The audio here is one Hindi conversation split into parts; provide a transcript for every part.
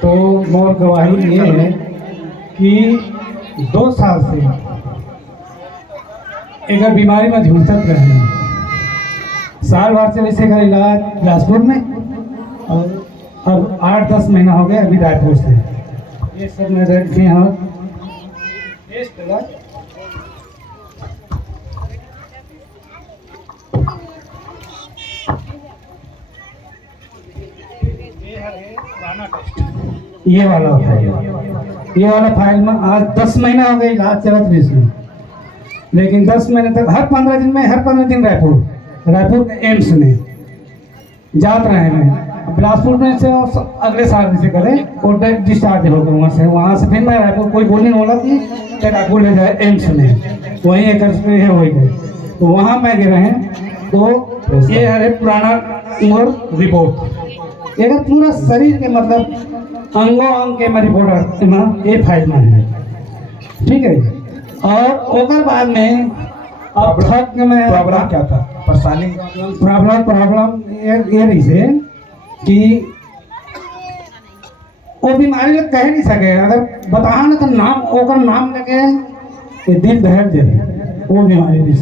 तो मोर गवाही ये है कि 2 साल से एक बीमारी में झुलसत रहे हैं। साल भर से वैसे का इलाज बिलासपुर में, और अब 8-10 महीना हो गया अभी रायपुर से। ये सब मैं रखे हैं ये वाला फाइल में आज 10 महीना हो गए इलाज चलत रही इसमें। लेकिन 10 महीने तक हर 15 दिन में, हर 15 दिन रायपुर के एम्स में जात रहे हैं। बिलासपुर में से अगले साल से करे और डिस्चार्ज हो गए वहाँ से फिर मैं रायपुर, कोई बोलने वाला कि रायपुर ले जाए एम्स में, वहीं एक है वही गए। तो वहाँ मैं गए हैं। तो ये है पुराना रिपोर्ट, अगर पूरा शरीर के मतलब अंगों के में रिपोर्ट ये फाइल में है, ठीक है। और ओकर बाद में अब थक में प्रॉब्लम क्या था, परेशानी प्रॉब्लम ये रही से कि वो बीमारी लोग कह नहीं सके, अगर बताओ ना तो नाम ओकर नाम लगे दिल दहर जाए वो बीमारी थी।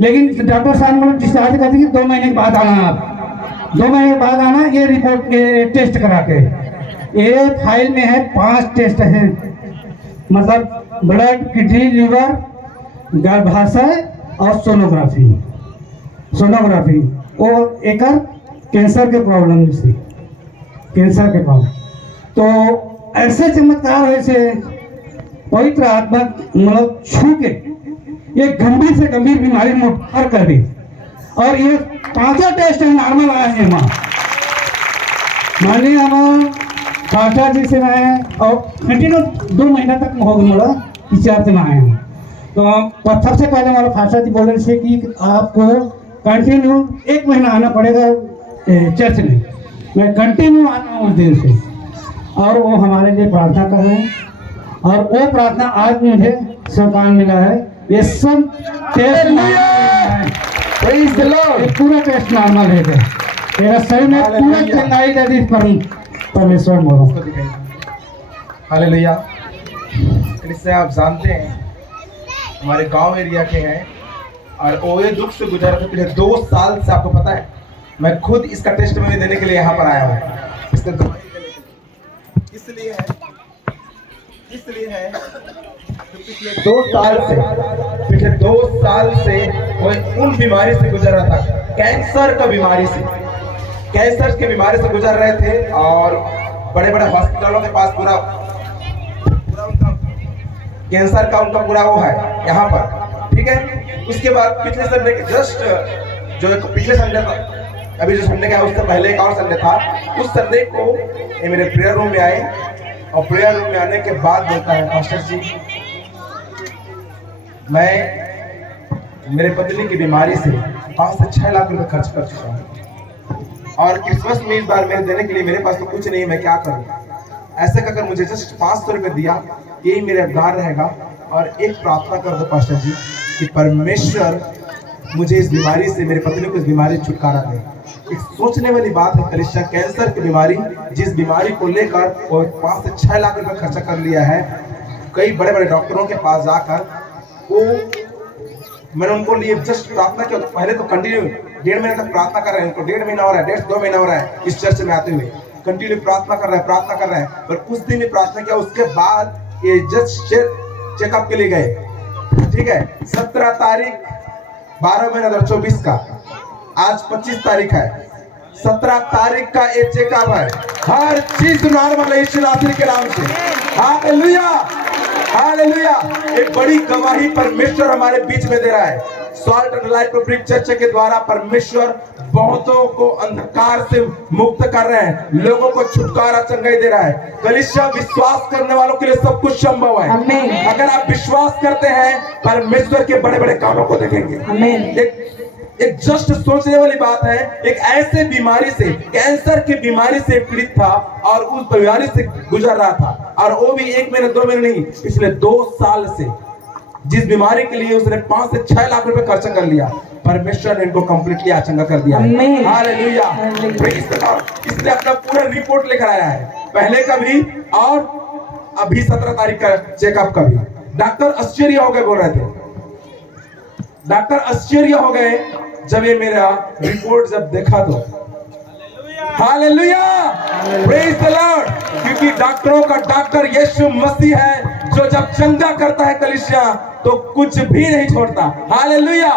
लेकिन डॉक्टर साहब ने डिस्चार्ज कर दी कि 2 महीने के बाद आना, आप 2 महीने के बाद आना, ये रिपोर्ट के टेस्ट करा के। ये फाइल में है 5 टेस्ट हैं, मतलब ब्लड, किडनी, लीवर, गर्भाशय और सोनोग्राफी और एक कैंसर के प्रॉब्लम से, कैंसर के प्रॉब्लम। तो ऐसे चमत्कार वैसे पवित्र आत्मा मतलब छू के ये गंभीर से गंभीर बीमारी में उद्धार कर दी। और ये 5 टेस्ट नॉर्मल आए हैं वहाँ, मानिए हम फास्टा जी से आए और कंटिन्यू 2 महीना तक हो गया मोड़ा डिस्चार्ज में आए हैं। तो सबसे पहले हमारा फास्टा जी बोल रहे थे कि आपको कंटिन्यू 1 महीना आना पड़ेगा चर्च में। मैं कंटिन्यू आना हूँ उस दिन से, और वो हमारे लिए प्रार्थना कर रहे हैं। और वो प्रार्थना आज मुझे सम्मान मिला है। ये सब टेस्ट पूरा टेस्ट नॉर्मल है, मेरा सही में पूरा चंगाई दे दी परमेश्वर मोरो। हालेलुया। इससे आप जानते हैं हमारे गांव एरिया के हैं और वो दुख से गुजर रहे पिछले 2 साल से। आपको पता है मैं खुद इसका टेस्ट में देने के लिए यहाँ पर आया हूँ। इसका इसलिए है पिछले 2 साल से वो उन बीमारी से गुजर रहा था, कैंसर की बीमारी से गुजर रहे थे। और बड़े बड़े हॉस्पिटलों के पास पूरा उनका कैंसर का उनका पूरा वो है यहाँ पर, ठीक है। उसके बाद पिछले संडे के जस्ट जो पिछले संडे था, अभी जो संडे का है उससे पहले एक और संडे था, उस संडे को ये मेरे प्रेयर रूम में आए। और प्रेयर रूम में आने के बाद बोलता है, पास्टर जी मैं मेरे पत्नी की बीमारी से 5 से 6 लाख रुपए खर्च कर चुका हूँ, और क्रिसमस में इस बार मेरे देने के लिए मेरे पास तो कुछ नहीं, मैं क्या करूँ। ऐसे कहकर मुझे जस्ट 500 रुपये दिया, यही मेरे उद्धार रहेगा। और एक प्रार्थना कर दो पास्टर जी कि परमेश्वर मुझे इस बीमारी से, मेरी पत्नी को इस बीमारी से छुटकारा दे। एक सोचने वाली बात है कलिसिया, कैंसर की बीमारी, जिस बीमारी को लेकर वो 5 से 6 लाख रुपए खर्चा कर लिया है। कई बड़े बड़े डॉक्टरों के पास जाकर वो मैंने उनको लिए जस्ट प्रार्थना किया। पहले तो कंटिन्यू 1.5 महीने तक प्रार्थना कर रहे हैं, उनको 1.5 महीना हो रहा है, 1.5 से 2 महीना हो रहा है इस चर्च में आते हुए, कंटिन्यू प्रार्थना कर रहे हैं। पर कुछ दिन में प्रार्थना किया, उसके बाद ये जस्ट चेकअप के लिए गए, ठीक है। 17 तारीख 12 महीना 2024 का, आज 25 तारीख है, 17 तारीख का ये चेकअप है। हर चीज नॉर्मल है यीशु नासरी के नाम से। Hallelujah, hallelujah. एक बड़ी गवाही परमेश्वर हमारे बीच में दे रहा है। Salt and light public church के द्वारा परमेश्वर बहुतों को अंधकार से मुक्त कर रहे हैं, लोगों को छुटकारा चंगाई दे रहा है। कलीसिया विश्वास करने वालों के लिए सब कुछ संभव है। अगर आप विश्वास करते हैं परमेश्वर के बड़े बड़े कामों को देखेंगे। एक जस्ट सोचने वाली बात है, एक ऐसे बीमारी से, कैंसर की बीमारी से पीड़ित था और उस बीमारी से गुजर रहा था, और वो भी 1 महीने 2 महीने नहीं, पिछले 2 साल से, जिस बीमारी के लिए उसने 5 से 6 लाख रुपए खर्च कर लिया। परमेश्वर ने इनको कंप्लीटली आचंगा कर दिया है। Amen. Hallelujah, Hallelujah. Praise the Lord. इसने अपना पूरा रिपोर्ट लेकर आया है, पहले का भी और अभी 17 तारीख का चेकअप का भी। डॉक्टर आश्चर्य हो गए, बोल रहे थे डॉक्टर आश्चर्य हो गए जब ये मेरा रिपोर्ट जब देखा तो। Hallelujah, praise the Lord. क्योंकि डॉक्टरों का डॉक्टर यीशु मसीह है, जो जब चंगा करता है कलीसिया तो कुछ भी नहीं छोड़ता। हालेलुया,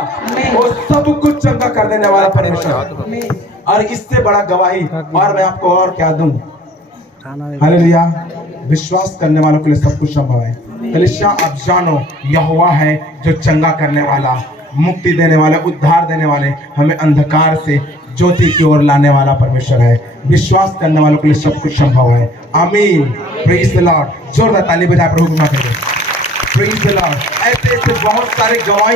वो सब कुछ चंगा कर देने वाला परमेश्वर। और इससे बड़ा गवाही और मैं आपको और क्या दूं। हालेलुया, विश्वास करने वालों के लिए सब कुछ संभव है। कलीसिया, आप जानो यहोवा है जो चंगा करने वाला, मुक्ति देने वाले, उद्धार देने वाले, हमें अंधकार से ज्योति की ओर लाने वाला परमेश्वर है। विश्वास करने वालों के लिए सब कुछ संभव है। आमीन, प्रेज द लॉर्ड। जोरदार ताली बजा प्रभु को माफ करें। Praise the Lord. ऐसे ऐसे बहुत सारे गवाही